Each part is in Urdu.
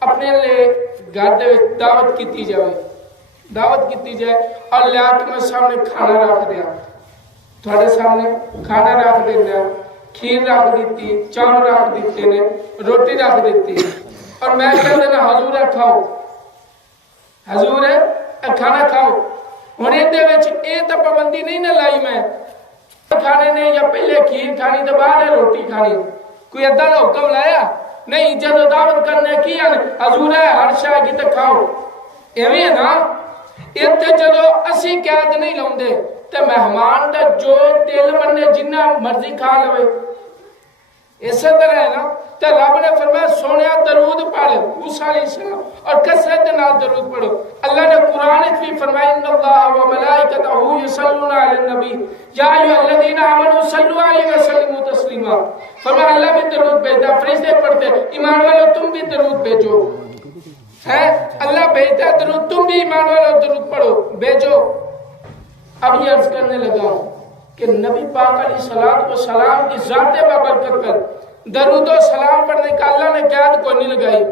اپنے لئے گھر دے دعوت کیتی جائے اور لیا کہ میں سامنے کھانا رکھ دیا، تھوڑے سامنے کھانا رکھ دینا، کھیر رکھ دیتی، چاول رکھ دیتے نے، روٹی رکھ دیتی، اور میں کہہ دینا حضور ہے کھاؤ، حضور ہے کھانا کھاؤ۔ ہونے دے وچ اے تا پابندی نہیں نہ لائی میں کھانے نے یا پہلے کھیر کھانی تو بعد ہے روٹی کھانی، کوئی ادھا دا حکم لایا نہیں، جب دعوت کرنے کی حضور ہے ہر شاہ کی تو کھاؤ، ایویں ہے نا۔ اتنے جدو اسی قید نہیں لاؤندے تے مہمان دا جو دل مننے جنہ مرضی کھا لوے، اسی طرح ہے نا۔ تے رب نے فرمایا سونیا درود پڑھ موسیٰ علیہ السلام اور کثرت نال درود پڑھو۔ اللہ نے قرآن بھی فرمایا ان اللہ و ملائکتہ یصلون علی النبی یا ایھا الذین آمنوا صلوا علیہ وسلموا تسلیما۔ فرمایا اللہ بھی درود بھیجتا، فرشتے پڑھتے، ایمان والو تم بھی درود بھیجو، ہے اللہ بھیجتا ہے درود، تم بھی ایمان والو درود پڑھو بھیجو۔ اب یہ عرض کرنے لگا ہوں کہ نبی پاک علیہ السلام کی ذات بابرکت پر درود و سلام پڑھنے کا اللہ نے قید کو نہیں لگائی۔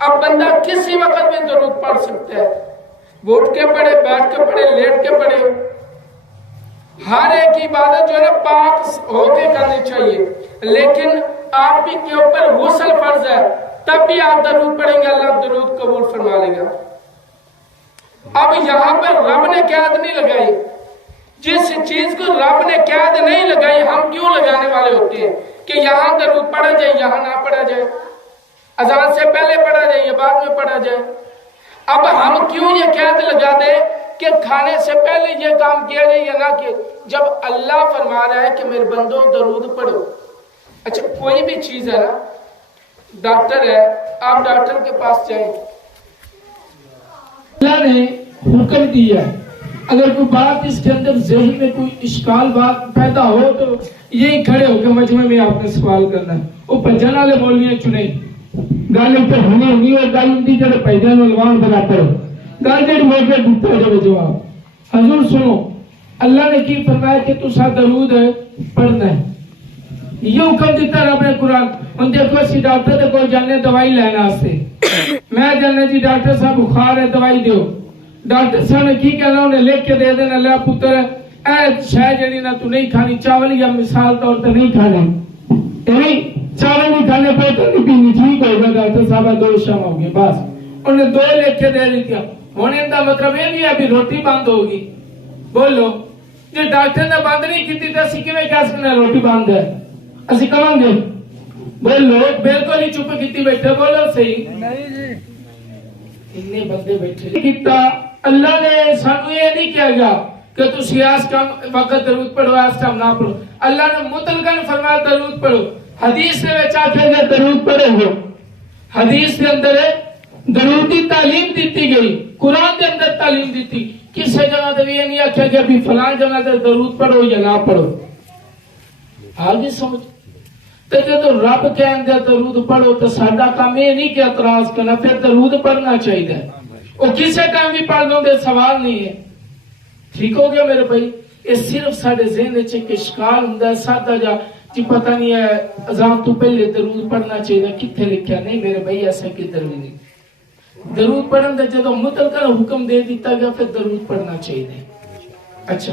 اب بندہ کسی وقت بھی درود پڑھ سکتا ہے، اٹھ کے پڑھے، بیٹھ کے پڑھے، لیٹ کے پڑھے، ہر ایک عبادت جو ہے نا پاک ہو کے کرنی چاہیے، لیکن آپ بھی کے اوپر غسل فرض ہے تب بھی آپ درود پڑھیں گے، اللہ درود قبول فرما لے گا۔ اب یہاں پر رب نے قید نہیں لگائی، جس چیز کو رب نے قید نہیں لگائی ہم کیوں لگانے والے ہوتے ہیں کہ یہاں درود پڑھا جائے یہاں نہ پڑھا جائے، اذان سے پہلے پڑھا جائے یا بعد میں پڑھا جائے۔ اب ہم کیوں یہ قید لگا دے کہ کھانے سے پہلے یہ کام کیا جائے یا نہ کیا، جب اللہ فرما رہا ہے کہ میرے بندوں درود پڑھو۔ اچھا کوئی بھی چیز ہے نا، ڈاکٹر ہے، آپ ڈاکٹر کے پاس جائیں، اللہ نے حکم دیا، اگر کوئی بات اس کے اندر ذہن میں کوئی اشکال بات پیدا ہو تو یہی کھڑے ہو کے مجمع میں آپ نے سوال کرنا ہے۔ وہ پجن والے مولویاں چنے گل پر ہونی ہوگی اور گل ان کی جڑے پیدل ملوان بناتے ہو گل جڑی موقع دیتا ہے جواب۔ حضور سنو، اللہ نے کی فرمایا کہ تو سا درود پڑھنا ہے، یہ حکم دیتا رب نے قرآن۔ ان دیکھو اسی ڈاکٹر دے کوئی جانے دوائی لینا آستے، میں جانے جی ڈاکٹر صاحب بخار ہے دوائی دیو، ڈاکٹر صاحب نے کی کہنا انہیں لکھ کے دے دینا لے پتر اے شاہ جڑی نہ تو نہیں کھانی، چاول یا مثال طور پر نہیں کھانے، چاول نہیں کھانے پر تو نہیں پینی، ٹھیک ہوگا ڈاکٹر صاحب دو شام ہوگی، بس انہیں دو لکھ کے دے دیا۔ ہونے کا مطلب یہ نہیں ابھی روٹی بند ہوگی، بولو جی ڈاکٹر نے بند نہیں کی تو اسی کیویں کہہ سکتے روٹی بند ہے، اسی کہاں گے بولو بالکل ہی چپ کیتی بیٹھے، بولو صحیح نہیں جی اتنے بندے بیٹھے کیتا۔ اللہ نے سانو یہ نہیں کہا گا کہ تو سیاس کا وقت درود پڑھو اس ٹائم نہ پڑھو، اللہ نے مطلقاً فرمایا درود پڑھو۔ حدیث میں چاہتے گا درود پڑھو ہو، حدیث کے اندر درود کی تعلیم دیتی گئی، قرآن کے اندر تعلیم دیتی، کسی جگہ تو یہ نہیں آخیا کہ ابھی فلان جگہ سے درود پڑھو یا نہ پڑھو۔ آگے سمجھ تو جب رب کہن دے درود پڑھو تو ساڈا کام یہ نہیں کہ اعتراض کرنا، پھر درود پڑھنا چاہیے، وہ کسی ٹائم بھی پڑھ دوں دے سوال نہیں ہے، ٹھیک ہو گیا میرے بھائی۔ یہ صرف سارے ذہن وچ ایک اشکال ہوندا ہے سادہ جا کہ پتہ نہیں ہے اذان تو پہلے درود پڑھنا چاہیے، کتنے لکھیا نہیں میرے بھائی ایسا کدھر بھی نہیں۔ درود پڑھن دا جدوں مطلق حکم دے دیتا گیا پھر درود پڑھنا چاہیے۔ اچھا